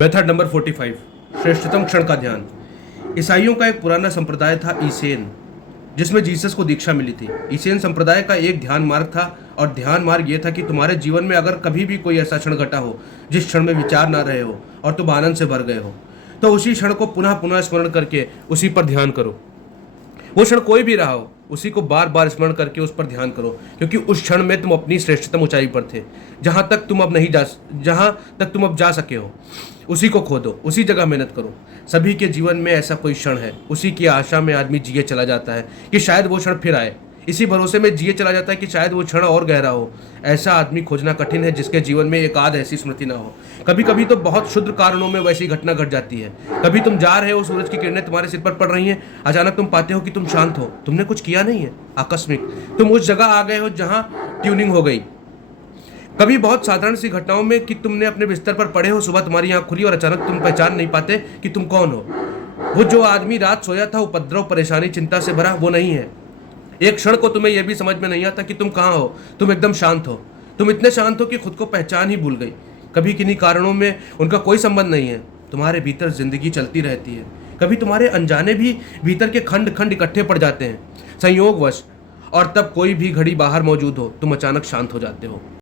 Method number 45, श्रेष्ठतम क्षण का ध्यान। ईसाइयों का एक पुराना संप्रदाय था ईसेन, जिसमें जीसस को दीक्षा मिली थी। ईसेन संप्रदाय का एक ध्यान मार्ग था, और ध्यान मार्ग यह था कि तुम्हारे जीवन में अगर कभी भी कोई ऐसा क्षण घटा हो जिस क्षण में विचार ना रहे हो और तुम आनंद से भर गए हो, तो उसी क्षण को पुनः पुनः स्मरण करके उसी पर ध्यान करो। वो क्षण कोई भी रहा हो, उसी को बार बार स्मरण करके उस पर ध्यान करो, क्योंकि उस क्षण में तुम अपनी श्रेष्ठतम ऊंचाई पर थे। जहां तक तुम अब जा सके हो, उसी को खोदो, उसी जगह मेहनत करो। सभी के जीवन में ऐसा कोई क्षण है, उसी की आशा में आदमी जिए चला जाता है कि शायद वो क्षण फिर आए। इसी भरोसे में जिए चला जाता है कि शायद वो क्षण और गहरा हो। ऐसा आदमी खोजना कठिन है जिसके जीवन में एक आध ऐसी स्मृति ना हो। कभी कभी तो बहुत क्षुद्र कारणों में वैसी घटना घट जाती है। कभी तुम जा रहे हो, सूरज की किरणें तुम्हारे सिर पर पड़ रही हैं, अचानक तुम पाते हो कि तुम शांत हो, तुमने कुछ किया नहीं है, आकस्मिक तुम उस जगह आ गए हो जहां ट्यूनिंग हो गई। कभी बहुत साधारण सी घटनाओं में कि तुमने अपने बिस्तर पर पड़े हो, सुबह तुम्हारी आंख खुली और अचानक तुम पहचान नहीं पाते कि तुम कौन हो। वो जो आदमी रात सोया था, उपद्रव, परेशानी, चिंता से भरा, वो नहीं है। एक क्षण को तुम्हें यह भी समझ में नहीं आता कि तुम कहाँ हो। तुम एकदम शांत हो, तुम इतने शांत हो कि खुद को पहचान ही भूल गई। कभी किन्हीं कारणों में उनका कोई संबंध नहीं है, तुम्हारे भीतर जिंदगी चलती रहती है। कभी तुम्हारे अनजाने भी भीतर के खंड खंड इकट्ठे पड़ जाते हैं संयोगवश, और तब कोई भी घड़ी बाहर मौजूद हो, तुम अचानक शांत हो जाते हो।